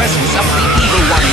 presence of the evil one.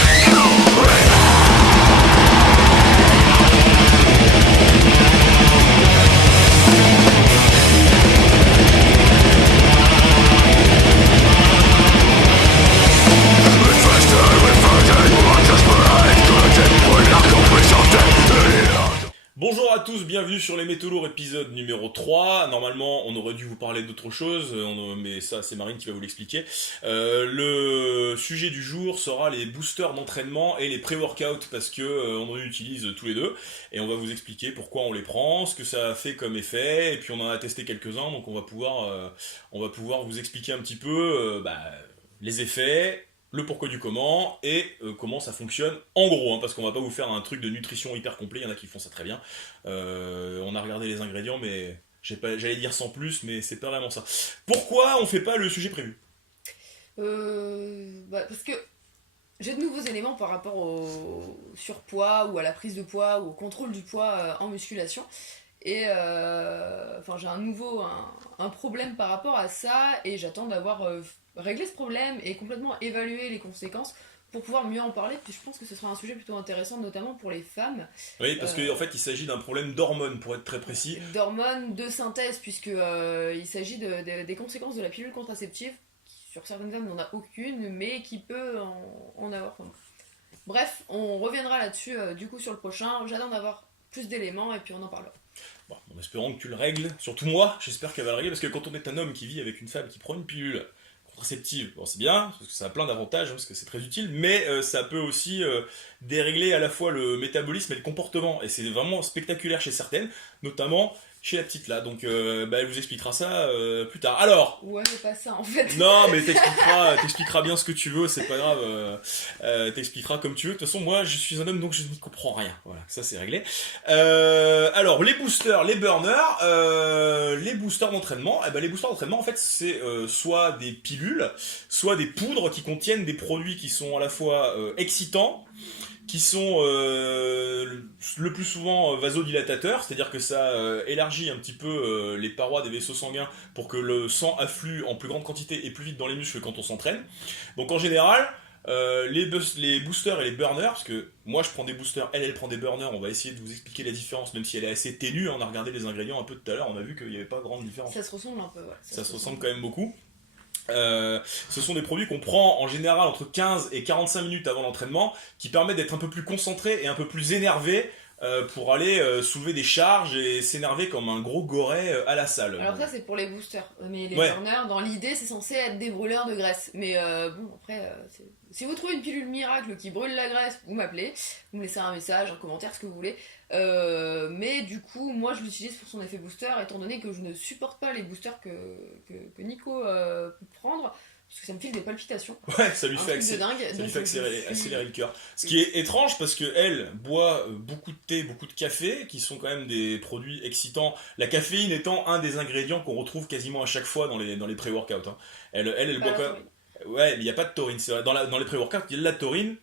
Bonjour à tous, bienvenue sur les Métaux Lourds épisode numéro 3. Normalement on aurait dû vous parler d'autre chose, mais ça c'est Marine qui va vous l'expliquer. Le sujet du jour sera les boosters d'entraînement et les pré-workouts parce que on en utilise tous les deux. Et on va vous expliquer pourquoi on les prend, ce que ça fait comme effet, et puis on en a testé quelques-uns, donc on va pouvoir vous expliquer un petit peu les effets, le pourquoi du comment et comment ça fonctionne en gros, hein, parce qu'on va pas vous faire un truc de nutrition hyper complet, il y en a qui font ça très bien. On a regardé les ingrédients, mais j'allais dire sans plus, mais c'est pas vraiment ça. Pourquoi on fait pas le sujet prévu ? Parce que j'ai de nouveaux éléments par rapport au surpoids ou à la prise de poids ou au contrôle du poids en musculation. Et j'ai un problème par rapport à ça et j'attends d'avoir réglé ce problème et complètement évalué les conséquences pour pouvoir mieux en parler. Puis je pense que ce sera un sujet plutôt intéressant, notamment pour les femmes. Oui, parce qu'en fait il s'agit d'un problème d'hormones pour être très précis. D'hormones, de synthèse, puisque il s'agit des conséquences de la pilule contraceptive, qui sur certaines femmes n'en a aucune, mais qui peut en avoir. Bref, on reviendra là-dessus du coup sur le prochain. J'attends d'avoir plus d'éléments et puis on en parlera. Bon, en espérant que tu le règles, surtout moi, j'espère qu'elle va le régler, parce que quand on est un homme qui vit avec une femme qui prend une pilule contraceptive, bon c'est bien, parce que ça a plein d'avantages, parce que c'est très utile, mais ça peut aussi dérégler à la fois le métabolisme et le comportement, et c'est vraiment spectaculaire chez certaines, notamment chez la petite là, donc elle vous expliquera ça plus tard. Alors ouais, mais pas ça en fait. Non, mais t'expliqueras bien ce que tu veux, c'est pas grave, t'expliqueras comme tu veux. De toute façon, moi, je suis un homme, donc je n'y comprends rien. Voilà, ça c'est réglé. Alors, les boosters, les burners, les boosters d'entraînement, les boosters d'entraînement, en fait, c'est soit des pilules, soit des poudres qui contiennent des produits qui sont à la fois excitants, qui sont le plus souvent vasodilatateurs, c'est-à-dire que ça élargit un petit peu les parois des vaisseaux sanguins pour que le sang afflue en plus grande quantité et plus vite dans les muscles quand on s'entraîne. Donc en général, les boosters et les burners, parce que moi je prends des boosters, elle prend des burners, on va essayer de vous expliquer la différence, même si elle est assez ténue, on a regardé les ingrédients un peu tout à l'heure, on a vu qu'il n'y avait pas grande différence. Ça se ressemble un peu, ouais. Ça se ressemble quand même beaucoup. Ce sont des produits qu'on prend en général entre 15 et 45 minutes avant l'entraînement, qui permettent d'être un peu plus concentré et un peu plus énervé pour aller soulever des charges et s'énerver comme un gros goret à la salle. Alors ça c'est pour les boosters, mais les Ouais. burners, dans l'idée c'est censé être des brûleurs de graisse. Mais bon après, si vous trouvez une pilule miracle qui brûle la graisse, vous m'appelez, vous me laissez un message, un commentaire, ce que vous voulez. Mais du coup moi je l'utilise pour son effet booster, étant donné que je ne supporte pas les boosters que Nico peut prendre, parce que ça me file des palpitations. Ouais, ça lui Un fait, truc de dingue. ça lui Donc, fait accélérer le cœur. Ce qui est étrange parce qu'elle boit beaucoup de thé, beaucoup de café, qui sont quand même des produits excitants. La caféine étant un des ingrédients qu'on retrouve quasiment à chaque fois dans les pré-workouts. Hein. Elle boit quand même. Ouais, mais il n'y a pas de taurine. C'est vrai. Dans les pré-workouts, il y a de la taurine.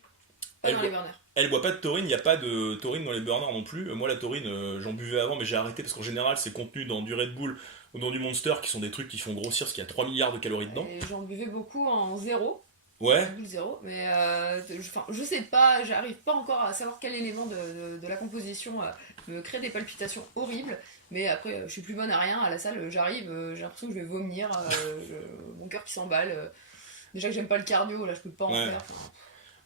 Pas dans les burners. Elle boit pas de taurine, il n'y a pas de taurine dans les burners non plus. Moi, la taurine, j'en buvais avant, mais j'ai arrêté parce qu'en général, c'est contenu dans du Red Bull ou dans du Monster, qui sont des trucs qui font grossir, parce qu'il y a 3 milliards de calories dedans. Et j'en buvais beaucoup en zéro. Ouais. Zéro, mais je sais pas, j'arrive pas encore à savoir quel élément de la composition me crée des palpitations horribles. Mais après, je suis plus bonne à rien. À la salle, j'arrive, j'ai l'impression que je vais vomir, mon cœur qui s'emballe. Déjà que j'aime pas le cardio, là je peux pas en faire.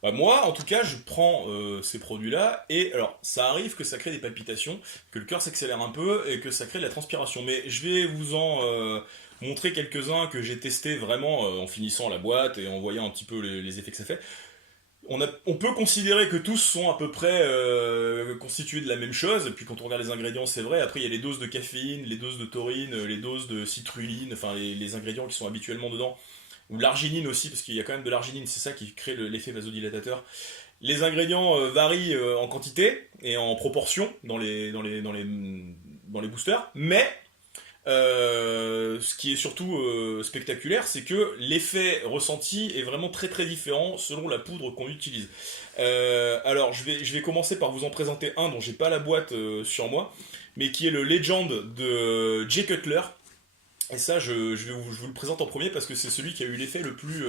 Bah moi, en tout cas, je prends ces produits-là, et alors, ça arrive que ça crée des palpitations, que le cœur s'accélère un peu, et que ça crée de la transpiration. Mais je vais vous en montrer quelques-uns que j'ai testés vraiment en finissant la boîte, et en voyant un petit peu les effets que ça fait. On peut considérer que tous sont à peu près constitués de la même chose, et puis quand on regarde les ingrédients, c'est vrai. Après, il y a les doses de caféine, les doses de taurine, les doses de citrulline, enfin les ingrédients qui sont habituellement dedans. Ou l'arginine aussi, parce qu'il y a quand même de l'arginine, c'est ça qui crée l'effet vasodilatateur. Les ingrédients varient en quantité et en proportion dans les boosters, mais ce qui est surtout spectaculaire, c'est que l'effet ressenti est vraiment très très différent selon la poudre qu'on utilise. Alors je vais commencer par vous en présenter un dont j'ai pas la boîte sur moi, mais qui est le Legend de Jay Cutler. Et ça, je vous le présente en premier parce que c'est celui qui a eu l'effet le plus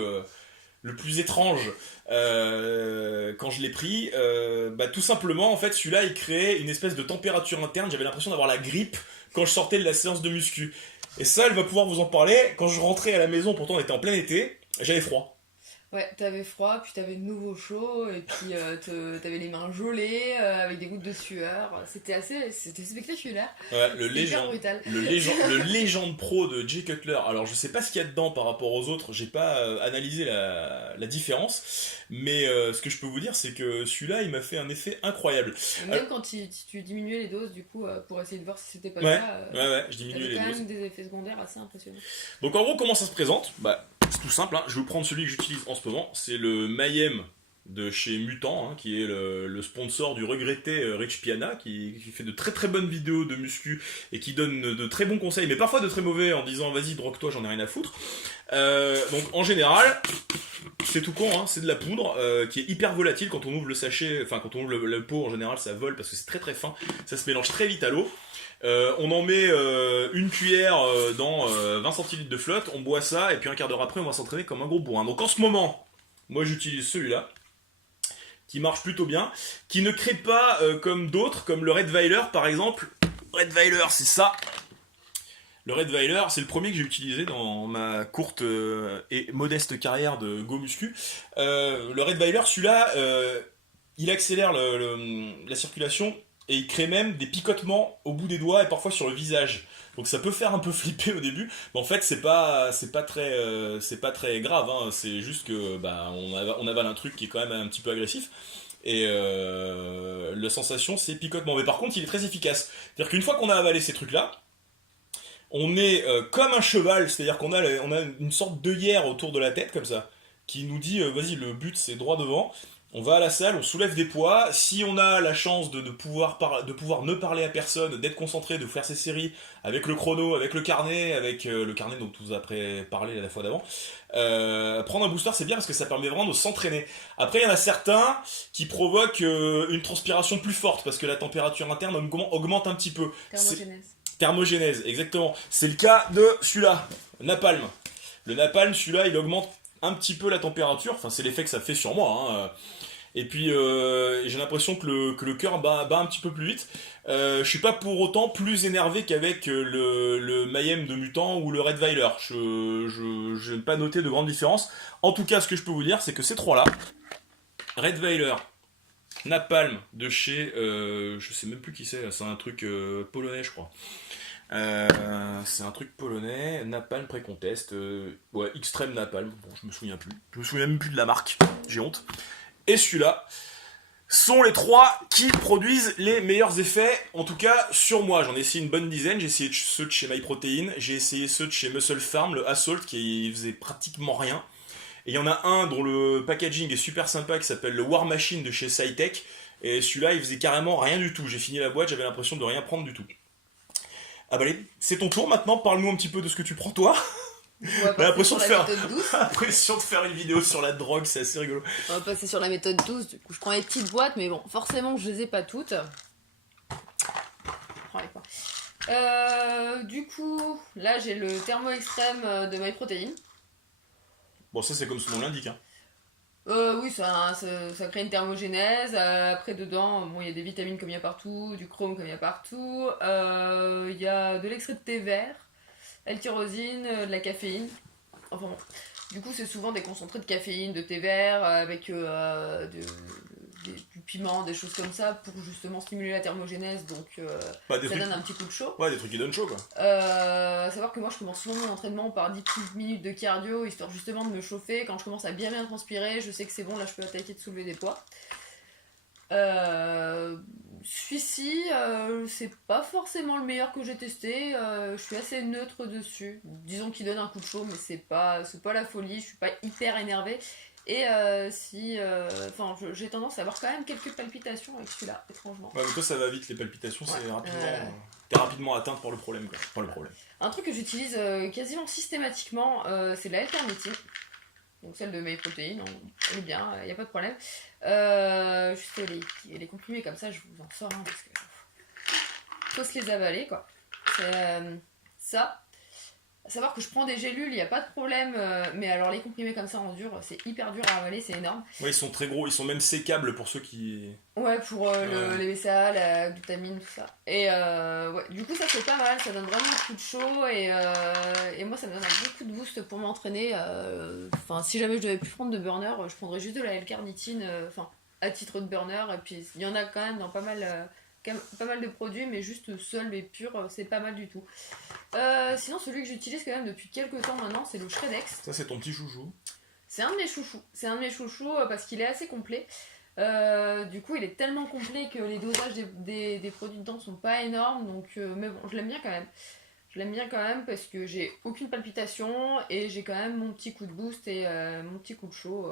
le plus étrange quand je l'ai pris, bah, tout simplement, en fait, celui-là, il créait une espèce de température interne. J'avais l'impression d'avoir la grippe quand je sortais de la séance de muscu. Et ça, elle va pouvoir vous en parler. Quand je rentrais à la maison, pourtant on était en plein été, j'avais froid. Ouais, t'avais froid, puis t'avais de nouveau chaud, et puis t'avais les mains gelées, avec des gouttes de sueur. C'était spectaculaire. Ouais, C'était hyper brutal. le légende pro de Jay Cutler. Alors je sais pas ce qu'il y a dedans par rapport aux autres, j'ai pas analysé la différence, mais ce que je peux vous dire c'est que celui-là il m'a fait un effet incroyable. Et même quand tu diminuais les doses, du coup, pour essayer de voir si c'était pas Ouais, le cas, ouais, je diminuais t'avais les quand doses. même des effets secondaires assez impressionnants. Donc en gros comment ça se présente? Bah c'est tout simple, hein. Je vais vous prendre celui que j'utilise en ce moment, c'est le Mayhem de chez Mutant, hein, qui est le sponsor du regretté Rich Piana, qui fait de très très bonnes vidéos de muscu et qui donne de très bons conseils, mais parfois de très mauvais en disant vas-y drogue-toi, j'en ai rien à foutre. Donc en général, c'est tout con, hein, c'est de la poudre qui est hyper volatile quand on ouvre le sachet, enfin quand on ouvre le pot en général ça vole parce que c'est très très fin, ça se mélange très vite à l'eau. On en met une cuillère dans 20 centilitres de flotte, on boit ça et puis un quart d'heure après on va s'entraîner comme un gros bourrin. Donc en ce moment, moi j'utilise celui-là qui marche plutôt bien, qui ne crée pas comme d'autres, comme le Redweiler par exemple. Redweiler c'est ça. Le Redweiler, c'est le premier que j'ai utilisé dans ma courte et modeste carrière de Go Muscu. Le Redweiler, celui-là, il accélère la circulation et il crée même des picotements au bout des doigts et parfois sur le visage. Donc ça peut faire un peu flipper au début, mais en fait c'est pas très grave. Hein. C'est juste que bah on avale un truc qui est quand même un petit peu agressif. Et la sensation c'est picotement. Mais par contre il est très efficace. C'est-à-dire qu'une fois qu'on a avalé ces trucs-là, on est comme un cheval, c'est-à-dire on a une sorte d'œillère autour de la tête comme ça, qui nous dit vas-y le but c'est droit devant. On va à la salle, on soulève des poids. Si on a la chance de pouvoir ne parler à personne, d'être concentré, de faire ses séries avec le chrono, avec le carnet, le carnet dont vous avez parlé la fois d'avant, prendre un booster c'est bien parce que ça permet vraiment de s'entraîner. Après il y en a certains qui provoquent une transpiration plus forte parce que la température interne augmente un petit peu. Thermogénèse. Thermogénèse, exactement. C'est le cas de celui-là, Napalm. Le Napalm, celui-là, il augmente un petit peu la température. Enfin, c'est l'effet que ça fait sur moi. Hein. Et puis, j'ai l'impression que le cœur bat un petit peu plus vite. Je suis pas pour autant plus énervé qu'avec le Mayhem de Mutant ou le Redweiler. Je n'ai pas noté de grande différence. En tout cas, ce que je peux vous dire, c'est que ces trois-là, Redweiler, Napalm de chez, je sais même plus qui c'est un truc polonais je crois. C'est un truc polonais, Napalm Précontest, ouais, Extreme Napalm, bon je me souviens plus, je me souviens même plus de la marque, j'ai honte. Et celui-là sont les trois qui produisent les meilleurs effets, en tout cas sur moi. J'en ai essayé une bonne dizaine, j'ai essayé ceux de chez MyProtein, j'ai essayé ceux de chez Muscle Farm, le Assault qui faisait pratiquement rien. Et il y en a un dont le packaging est super sympa qui s'appelle le War Machine de chez Cytech. Et celui-là, il faisait carrément rien du tout. J'ai fini la boîte, j'avais l'impression de rien prendre du tout. Ah bah allez, c'est ton tour maintenant. Parle-nous un petit peu de ce que tu prends toi. On va passer sur la méthode douce. L'impression de faire une vidéo sur la drogue, c'est assez rigolo. On va passer sur la méthode douce. Du coup, je prends les petites boîtes, mais bon, forcément, je les ai pas toutes. Du coup, là, j'ai le Thermo Extrême de MyProtein. Bon, ça c'est comme son nom l'indique. Hein. Oui, ça crée une thermogénèse. Après, dedans, bon, il y a des vitamines comme il y a partout, du chrome comme il y a partout. Il y a de l'extrait de thé vert, L-tyrosine, de la caféine. Enfin bon. Du coup, c'est souvent des concentrés de caféine, de thé vert, avec du piment, des choses comme ça, pour justement stimuler la thermogénèse. Donc, ça donne un petit coup de chaud. Ouais, des trucs qui donnent chaud, quoi. Savoir que moi, je commence souvent mon entraînement par 10 petites minutes de cardio, histoire justement de me chauffer. Quand je commence à bien transpirer, je sais que c'est bon, là, je peux attaquer de soulever des poids. Celui-ci, c'est pas forcément le meilleur que j'ai testé. Je suis assez neutre dessus. Disons qu'il donne un coup de chaud, mais c'est pas la folie. Je suis pas hyper énervée. Et j'ai tendance à avoir quand même quelques palpitations avec celui-là, étrangement. Ouais, mais toi ça va vite, les palpitations, ouais. C'est rapidement. T'es rapidement atteinte par le problème, quoi. Pas le problème. Un truc que j'utilise quasiment systématiquement, c'est la L-carnitine. Donc celle de MyProtein, elle est bien, il n'y a pas de problème. Juste les comprimés comme ça, je vous en sors un parce que faut se les avaler, quoi. C'est ça. savoir que je prends des gélules, il n'y a pas de problème, mais alors les comprimés comme ça en dur, c'est hyper dur à avaler, c'est énorme. Ouais, ils sont très gros, ils sont même sécables pour ceux qui... Ouais, pour les BCA, la glutamine, tout ça. Et ouais, du coup, ça c'est pas mal, ça donne vraiment un coup de chaud et moi ça me donne un bon coup de boost pour m'entraîner. Enfin, si jamais je devais plus prendre de burner, je prendrais juste de la L-carnitine, enfin, à titre de burner. Et puis il y en a quand même dans quand même pas mal de produits, mais juste seul et pur, c'est pas mal du tout. Sinon, celui que j'utilise quand même depuis quelques temps maintenant, c'est le Shredex. Ça, c'est ton petit chouchou. C'est un de mes chouchous. C'est un de mes chouchous parce qu'il est assez complet. Du coup, il est tellement complet que les dosages des produits dedans sont pas énormes. Donc, mais bon, je l'aime bien quand même. Je l'aime bien quand même parce que j'ai aucune palpitation et j'ai quand même mon petit coup de boost et mon petit coup de chaud.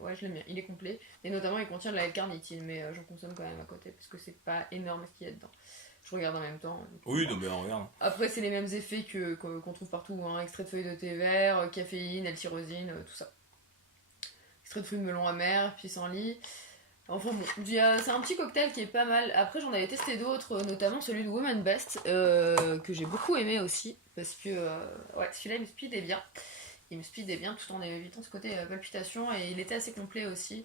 Ouais, je l'aime bien. Il est complet. Et notamment, il contient de la L-carnitine, mais j'en consomme quand même à côté parce que c'est pas énorme ce qu'il y a dedans. Je regarde en même temps. Oui, non, mais regarde. Après, c'est les mêmes effets qu'on trouve partout, hein. Extrait de feuilles de thé vert, caféine, L-tyrosine, tout ça. Extrait de fruits de melon amer, pissenlit. Enfin bon, c'est un petit cocktail qui est pas mal. Après, j'en avais testé d'autres, notamment celui de Woman Best, que j'ai beaucoup aimé aussi, parce que ouais, celui-là, il me speedait bien. Il me speedait bien tout en évitant ce côté palpitation, et il était assez complet aussi.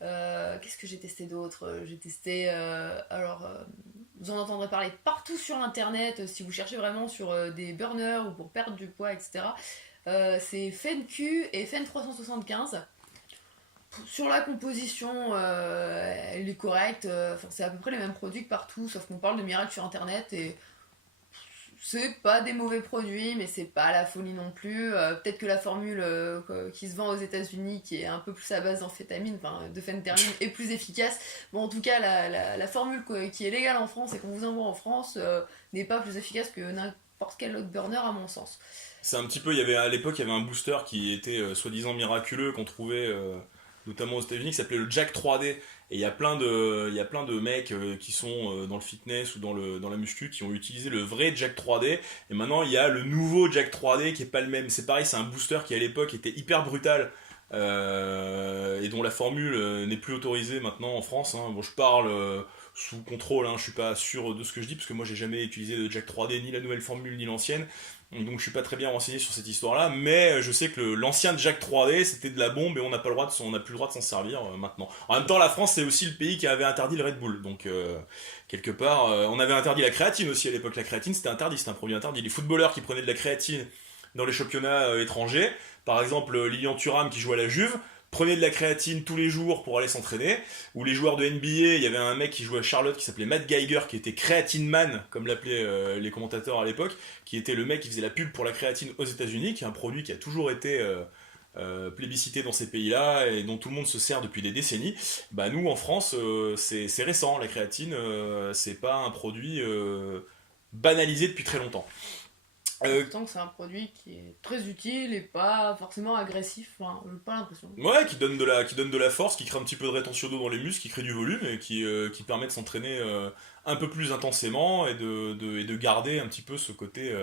Qu'est-ce que j'ai testé d'autre? J'ai testé. Vous en entendrez parler partout sur internet si vous cherchez vraiment sur des burners ou pour perdre du poids, etc. C'est FenQ et Fen 375. Sur la composition, elle est correcte. C'est à peu près les mêmes produits que partout, sauf qu'on parle de miracles sur internet et c'est pas des mauvais produits, mais c'est pas la folie non plus. Peut-être que la formule qui se vend aux États-Unis, qui est un peu plus à base d'amphétamine, enfin de phéntermine, est plus efficace. Bon, en tout cas, la formule qui est légale en France et qu'on vous envoie en France n'est pas plus efficace que n'importe quel autre burner, à mon sens. C'est un petit peu, à l'époque, il y avait un booster qui était soi-disant miraculeux, qu'on trouvait notamment aux États-Unis, qui s'appelait le Jack 3D. Et il y a plein de mecs qui sont dans le fitness ou dans la muscu qui ont utilisé le vrai Jack 3D. Et maintenant, il y a le nouveau Jack 3D qui est pas le même. C'est pareil, c'est un booster qui à l'époque était hyper brutal. Et dont la formule n'est plus autorisée maintenant en France, hein. Bon, je parle sous contrôle, hein, je suis pas sûr de ce que je dis parce que moi j'ai jamais utilisé de Jack 3D, ni la nouvelle formule ni l'ancienne, donc je suis pas très bien renseigné sur cette histoire là, mais je sais que l'ancien Jack 3D c'était de la bombe et on n'a plus le droit de s'en servir maintenant. En même temps, la France c'est aussi le pays qui avait interdit le Red Bull, donc quelque part on avait interdit la créatine aussi à l'époque. La créatine c'était interdit, c'était un produit interdit. Les footballeurs qui prenaient de la créatine dans les championnats étrangers, par exemple Lilian Thuram qui joue à la Juve, prenait de la créatine tous les jours pour aller s'entraîner, ou les joueurs de NBA, il y avait un mec qui jouait à Charlotte qui s'appelait Matt Geiger, qui était créatine man, comme l'appelaient les commentateurs à l'époque, qui était le mec qui faisait la pub pour la créatine aux États-Unis, qui est un produit qui a toujours été plébiscité dans ces pays-là et dont tout le monde se sert depuis des décennies. Bah nous en France, c'est récent, la créatine, c'est pas un produit banalisé depuis très longtemps. Pourtant que c'est un produit qui est très utile et pas forcément agressif, enfin, j'ai pas l'impression. Ouais, qui donne de la force, qui crée un petit peu de rétention d'eau dans les muscles, qui crée du volume et qui permet de s'entraîner un peu plus intensément et de garder un petit peu ce côté,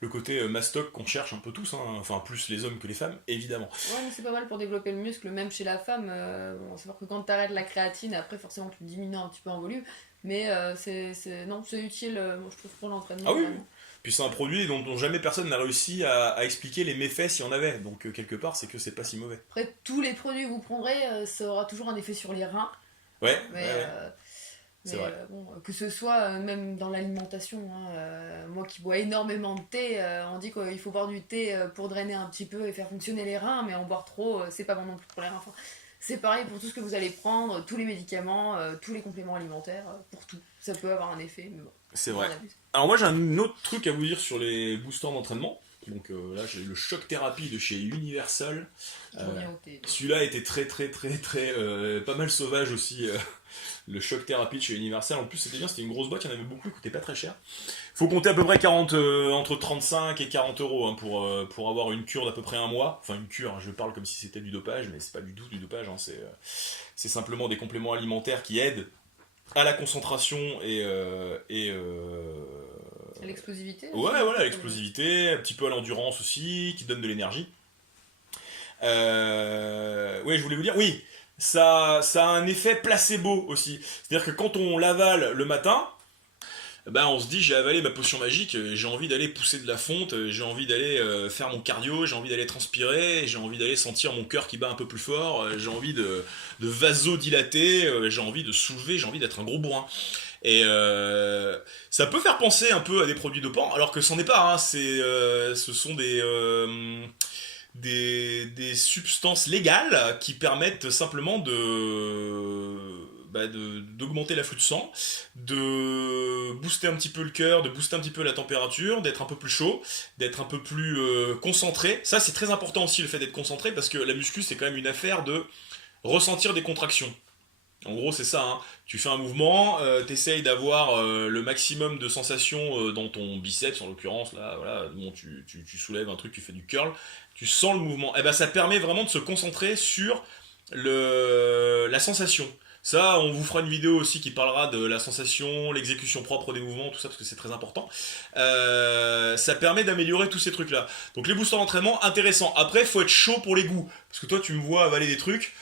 le côté mastoc qu'on cherche un peu tous, hein. Enfin plus les hommes que les femmes, évidemment. Ouais, mais c'est pas mal pour développer le muscle, même chez la femme. Bon, c'est vrai que quand t'arrêtes la créatine, après forcément tu diminues un petit peu en volume, mais non, c'est utile, moi, je trouve, pour l'entraînement. Ah oui, oui. Puis c'est un produit dont jamais personne n'a réussi à expliquer les méfaits s'il y en avait. Donc quelque part, c'est que c'est pas si mauvais. Après, tous les produits que vous prendrez, ça aura toujours un effet sur les reins. Ouais, Mais, ouais. C'est vrai. Bon, que ce soit même dans l'alimentation, hein, moi qui bois énormément de thé, on dit qu'il faut boire du thé pour drainer un petit peu et faire fonctionner les reins, mais en boire trop, c'est pas bon non plus pour les reins. Enfin, c'est pareil pour tout ce que vous allez prendre, tous les médicaments, tous les compléments alimentaires, pour tout. Ça peut avoir un effet, mais bon. C'est vrai. Alors moi j'ai un autre truc à vous dire sur les boosters d'entraînement. Donc là j'ai le Shock Therapy de chez Universal. Celui-là était très pas mal sauvage aussi. Le Shock Therapy de chez Universal. En plus c'était bien, c'était une grosse boîte, il y en avait beaucoup, il coûtait pas très cher. Faut compter à peu près entre 35 et 40 euros hein, pour avoir une cure d'à peu près un mois. Enfin une cure, hein, je parle comme si c'était du dopage, mais c'est pas du tout du dopage. Hein, c'est simplement des compléments alimentaires qui aident à la concentration et l'explosivité. Ouais, voilà, l'explosivité, un petit peu à l'endurance aussi, qui donne de l'énergie. Ouais, je voulais vous dire, oui, ça a un effet placebo aussi. C'est-à-dire que quand on l'avale le matin, bah on se dit j'ai avalé ma potion magique, j'ai envie d'aller pousser de la fonte, j'ai envie d'aller faire mon cardio, j'ai envie d'aller transpirer, j'ai envie d'aller sentir mon cœur qui bat un peu plus fort, j'ai envie de vasodilater, j'ai envie de soulever, j'ai envie d'être un gros bourrin. Et ça peut faire penser un peu à des produits dopants, alors que c'en est pas, hein, ce sont des substances légales qui permettent simplement d'augmenter l'afflux de sang, de booster un petit peu le cœur, de booster un petit peu la température, d'être un peu plus chaud, d'être un peu plus concentré. Ça c'est très important aussi le fait d'être concentré parce que la muscu c'est quand même une affaire de ressentir des contractions. En gros, c'est ça, hein. Tu fais un mouvement, t'essayes d'avoir le maximum de sensations dans ton biceps, en l'occurrence, là, voilà, bon, tu soulèves un truc, tu fais du curl, tu sens le mouvement. Et ben, ça permet vraiment de se concentrer sur la sensation. Ça, on vous fera une vidéo aussi qui parlera de la sensation, l'exécution propre des mouvements, tout ça, parce que c'est très important. Ça permet d'améliorer tous ces trucs-là. Donc les boosters d'entraînement, intéressant. Après, faut être chaud pour les goûts. Parce que toi, tu me vois avaler des trucs.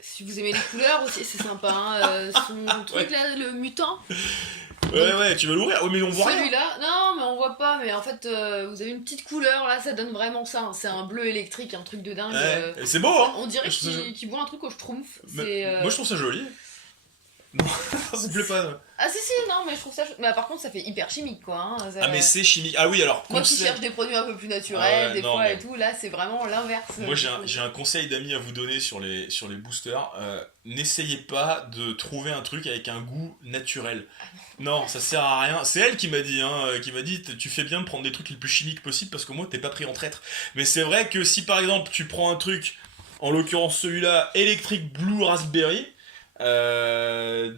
Si vous aimez les couleurs aussi, c'est sympa. Hein. Son truc là, le mutant. Ouais, tu veux l'ouvrir? Oh, mais on voit rien. Celui-là, non, mais on voit pas. Mais en fait, vous avez une petite couleur là, ça donne vraiment ça. Hein. C'est un bleu électrique, un truc de dingue. Ouais. C'est beau, hein. On dirait qu'il boit un truc au schtroumpf. Moi, je trouve ça joli. Non, ça me plaît pas. Ah si, non, mais je trouve ça... Mais par contre, ça fait hyper chimique, quoi. Hein. Ça... Ah, mais c'est chimique. Ah oui, alors... Moi qui cherche des produits un peu plus naturels, des fois, et tout, là, c'est vraiment l'inverse. Moi, j'ai un conseil d'amis à vous donner sur les boosters. N'essayez pas de trouver un truc avec un goût naturel. Non, ça sert à rien. C'est elle qui m'a dit, tu fais bien de prendre des trucs les plus chimiques possible parce que moi, t'es pas pris en traître. Mais c'est vrai que si, par exemple, tu prends un truc, en l'occurrence celui-là, Electric Blue Raspberry... ouais,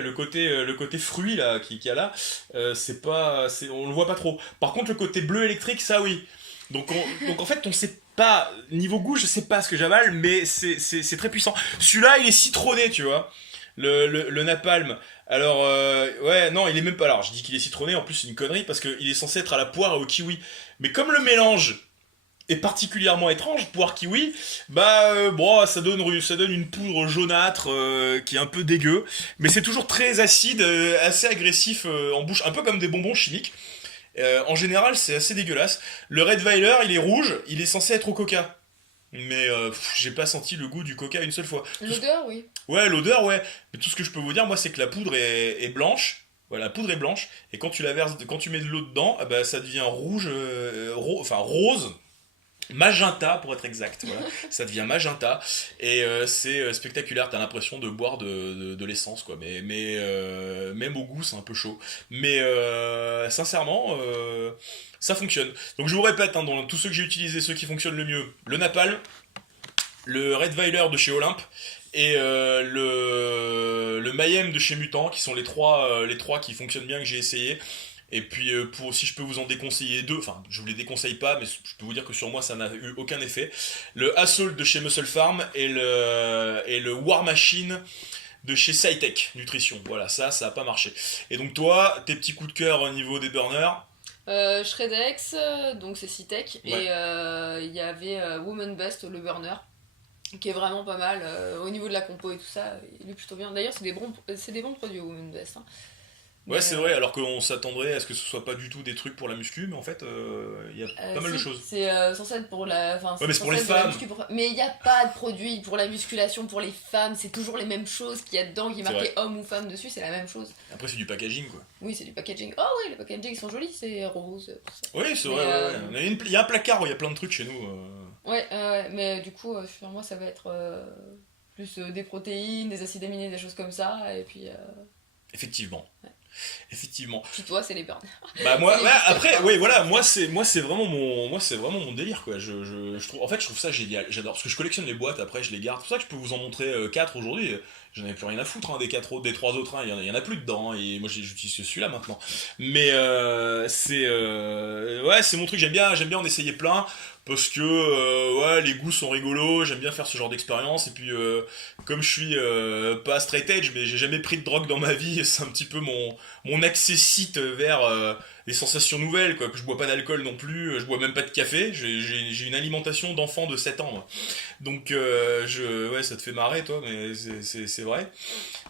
le côté fruit là qu'il y a là, on le voit pas trop. Par contre le côté bleu électrique, ça oui. Donc en fait on sait pas, niveau goût je sais pas ce que j'avale, mais c'est très puissant. Celui-là il est citronné, tu vois, le napalm. Alors ouais, non, il est même pas, alors je dis qu'il est citronné, en plus c'est une connerie parce qu'il est censé être à la poire et au kiwi, mais comme le mélange est particulièrement étrange, poire kiwi, ça donne une poudre jaunâtre qui est un peu dégueu, mais c'est toujours très acide, assez agressif en bouche, un peu comme des bonbons chimiques. En général, c'est assez dégueulasse. Le Rottweiler, il est rouge, il est censé être au coca. Mais j'ai pas senti le goût du coca une seule fois. L'odeur, oui. Ouais, l'odeur, ouais. Mais tout ce que je peux vous dire, moi, c'est que la poudre est blanche. Voilà, la poudre est blanche, et quand tu la verses, quand tu mets de l'eau dedans, ça devient rouge, rose. Magenta pour être exact, voilà. Ça devient magenta et c'est spectaculaire, t'as l'impression de boire de l'essence quoi, mais même au goût c'est un peu chaud, mais sincèrement ça fonctionne. Donc je vous répète, hein, dans tous ceux que j'ai utilisés, ceux qui fonctionnent le mieux, le Napalm, le Rottweiler de chez Olympe et le Mayhem de chez Mutant, qui sont les trois qui fonctionnent bien, que j'ai essayé. Et puis si je peux vous en déconseiller deux, enfin je vous les déconseille pas, mais je peux vous dire que sur moi ça n'a eu aucun effet. Le Assault de chez Muscle Farm et le War Machine de chez SciTech Nutrition. Voilà, ça a pas marché. Et donc toi, tes petits coups de cœur au niveau des burners? Shredex, donc c'est SciTech, ouais. Et il y avait Woman Best, le burner, qui est vraiment pas mal. Au niveau de la compo et tout ça, il est plutôt bien. D'ailleurs, c'est des bons produits, Woman Best. Hein. Ouais, c'est vrai, alors qu'on s'attendrait à ce que ce soit pas du tout des trucs pour la muscu, mais en fait, il y a pas mal de choses. C'est censé être pour la... ouais, mais c'est pour les femmes. Mais il n'y a pas de produit pour la musculation pour les femmes, c'est toujours les mêmes choses qu'il y a dedans, qui est marqué homme ou femme dessus, c'est la même chose. Après, c'est du packaging, quoi. Oui, c'est du packaging. Oh oui, les packaging, ils sont jolis, c'est rose. Oui, c'est vrai, ouais. Il y a un placard où il y a plein de trucs chez nous. Ouais, mais du coup, sur moi, ça va être plus des protéines, des acides aminés, des choses comme ça, et puis... Effectivement. Ouais. Effectivement. Puis toi, c'est les burners. Bah moi, après, oui, voilà, moi c'est vraiment mon délire quoi. Je trouve ça génial. J'adore parce que je collectionne les boîtes. Après, je les garde. C'est pour ça que je peux vous en montrer 4 aujourd'hui. J'en avais plus rien à foutre des 3 autres. Il y en a plus dedans. Hein, et moi, j'utilise celui-là maintenant. Mais c'est mon truc. J'aime bien en essayer plein. Parce que les goûts sont rigolos, j'aime bien faire ce genre d'expérience, et puis comme je suis pas straight edge, mais j'ai jamais pris de drogue dans ma vie, c'est un petit peu mon accessite vers des sensations nouvelles, quoi, que je bois pas d'alcool non plus, je bois même pas de café, j'ai une alimentation d'enfant de 7 ans, moi. Donc, ouais, ça te fait marrer, toi, mais c'est vrai.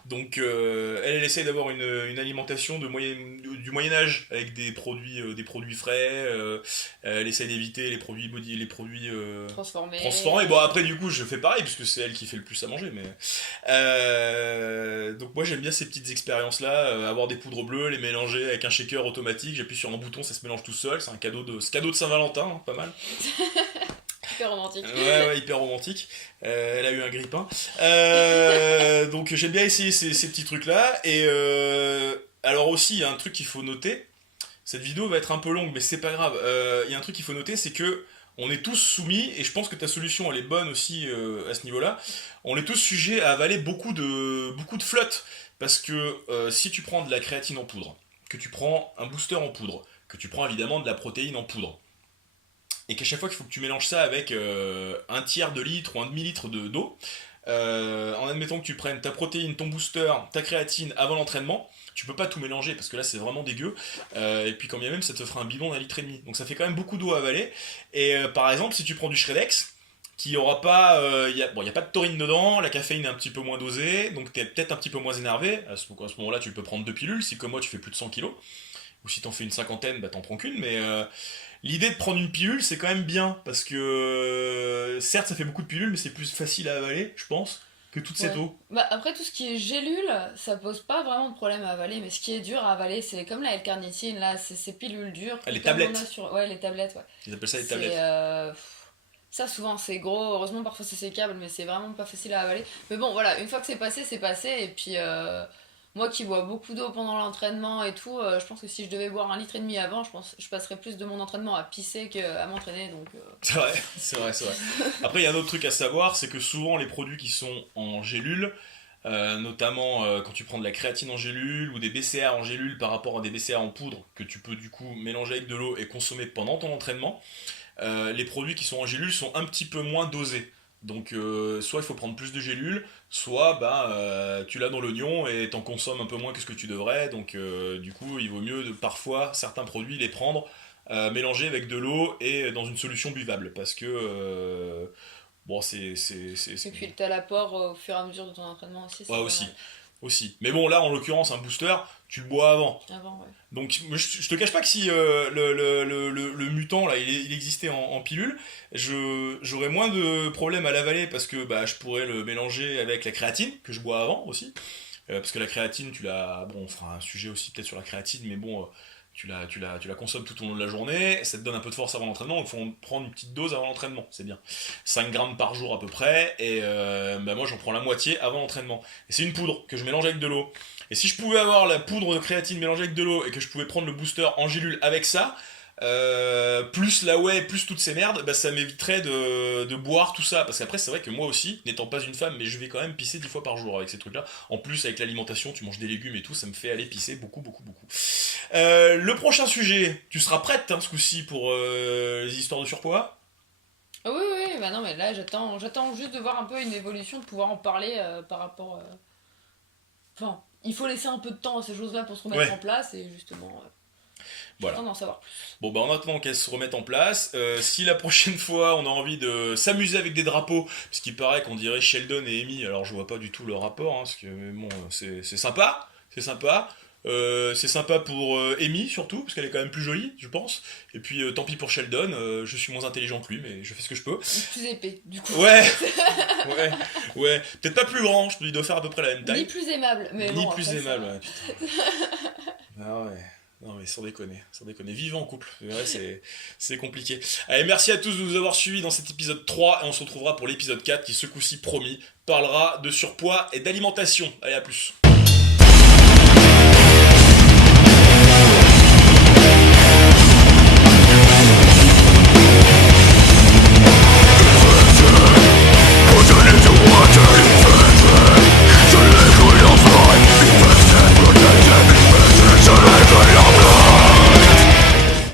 Donc, elle essaye d'avoir une alimentation du Moyen-Âge, avec des produits frais, elle essaye d'éviter les produits Transformé. transformés. Bon, après, du coup, je fais pareil, puisque c'est elle qui fait le plus à manger, mais... donc moi j'aime bien ces petites expériences là, avoir des poudres bleues, les mélanger avec un shaker automatique, j'appuie sur un bouton, ça se mélange tout seul, c'est cadeau de Saint-Valentin, hein, pas mal. Hyper romantique. Ouais, hyper romantique. Elle a eu un grippin. Donc j'aime bien essayer ces petits trucs là. Et alors aussi, il y a un truc qu'il faut noter. Cette vidéo va être un peu longue, mais c'est pas grave. Il y a un truc qu'il faut noter, c'est que on est tous soumis, et je pense que ta solution elle est bonne aussi à ce niveau-là. On est tous sujets à avaler beaucoup de flotte. Parce que si tu prends de la créatine en poudre, que tu prends un booster en poudre, que tu prends évidemment de la protéine en poudre, et qu'à chaque fois qu'il faut que tu mélanges ça avec un tiers de litre ou un demi-litre d'eau, en admettant que tu prennes ta protéine, ton booster, ta créatine avant l'entraînement, tu peux pas tout mélanger parce que là c'est vraiment dégueu, et puis quand bien même ça te fera un bidon d'1,5 litre, donc ça fait quand même beaucoup d'eau à avaler. Et par exemple si tu prends du Shredex, qui aura pas, y a pas de taurine dedans, la caféine est un petit peu moins dosée, donc t'es peut-être un petit peu moins énervé, à ce moment-là tu peux prendre 2 pilules, si comme moi tu fais plus de 100 kilos, ou si t'en fais une cinquantaine, bah t'en prends qu'une, mais l'idée de prendre une pilule c'est quand même bien, parce que certes ça fait beaucoup de pilules, mais c'est plus facile à avaler, je pense, que toute cette eau. Bah après tout ce qui est gélule, ça pose pas vraiment de problème à avaler, mais ce qui est dur à avaler, c'est comme la L-carnitine, là, c'est ces pilules dures. Les tablettes. Ouais, les tablettes, ouais. Ils appellent ça les tablettes. Ça souvent c'est gros, heureusement parfois c'est sécable, mais c'est vraiment pas facile à avaler. Mais bon voilà, une fois que c'est passé, et puis moi qui bois beaucoup d'eau pendant l'entraînement et tout, je pense que si je devais boire 1,5 litre avant, je pense je passerais plus de mon entraînement à pisser qu'à m'entraîner, donc... C'est vrai. Après il y a un autre truc à savoir, c'est que souvent les produits qui sont en gélule, notamment quand tu prends de la créatine en gélule ou des BCA en gélule par rapport à des BCA en poudre, que tu peux du coup mélanger avec de l'eau et consommer pendant ton entraînement, les produits qui sont en gélule sont un petit peu moins dosés. Donc soit il faut prendre plus de gélules, soit tu l'as dans l'oignon et t'en consommes un peu moins que ce que tu devrais. Donc du coup il vaut mieux parfois certains produits les prendre mélangés avec de l'eau et dans une solution buvable. Parce que bon c'est... Et puis t'as l'apport au fur et à mesure de ton entraînement aussi. Ouais aussi. Mais bon là en l'occurrence un booster, tu le bois avant. Avant, ouais. Donc je te cache pas que si le mutant là il existait en pilule, j'aurais moins de problèmes à l'avaler parce que je pourrais le mélanger avec la créatine que je bois avant aussi. Parce que la créatine on fera un sujet aussi peut-être sur la créatine, mais bon tu la consommes tout au long de la journée, ça te donne un peu de force avant l'entraînement, donc il faut prendre une petite dose avant l'entraînement, c'est bien. 5 grammes par jour à peu près, et moi j'en prends la moitié avant l'entraînement. Et c'est une poudre que je mélange avec de l'eau. Et si je pouvais avoir la poudre de créatine mélangée avec de l'eau, et que je pouvais prendre le booster en gélule avec ça, plus la whey, plus toutes ces merdes, ça m'éviterait de boire tout ça. Parce qu'après c'est vrai que moi aussi, n'étant pas une femme, mais je vais quand même pisser 10 fois par jour avec ces trucs là. En plus avec l'alimentation, tu manges des légumes et tout, ça me fait aller pisser beaucoup. Le prochain sujet, tu seras prête ce coup-ci pour les histoires de surpoids? Oui, bah non mais là j'attends juste de voir un peu une évolution, de pouvoir en parler par rapport... Enfin, il faut laisser un peu de temps à ces choses là pour se remettre en place, et justement... Voilà. D'en savoir plus. Bon en attendant qu'elle se remette en place, si la prochaine fois on a envie de s'amuser avec des drapeaux, parce qu'il paraît qu'on dirait Sheldon et Amy, alors je vois pas du tout le rapport, parce que bon c'est sympa, c'est sympa pour Amy surtout, parce qu'elle est quand même plus jolie, je pense, et puis tant pis pour Sheldon, je suis moins intelligent que lui, mais je fais ce que je peux. Plus épais, du coup. Ouais, peut-être pas plus grand, il doit faire à peu près la même taille. Ni plus aimable, mais Ni bon, plus après, aimable, ouais, putain. Ah ouais. Non mais sans déconner, vivez en couple, c'est compliqué. Allez, merci à tous de nous avoir suivis dans cet épisode 3, et on se retrouvera pour l'épisode 4 qui ce coup-ci promis parlera de surpoids et d'alimentation. Allez, à plus.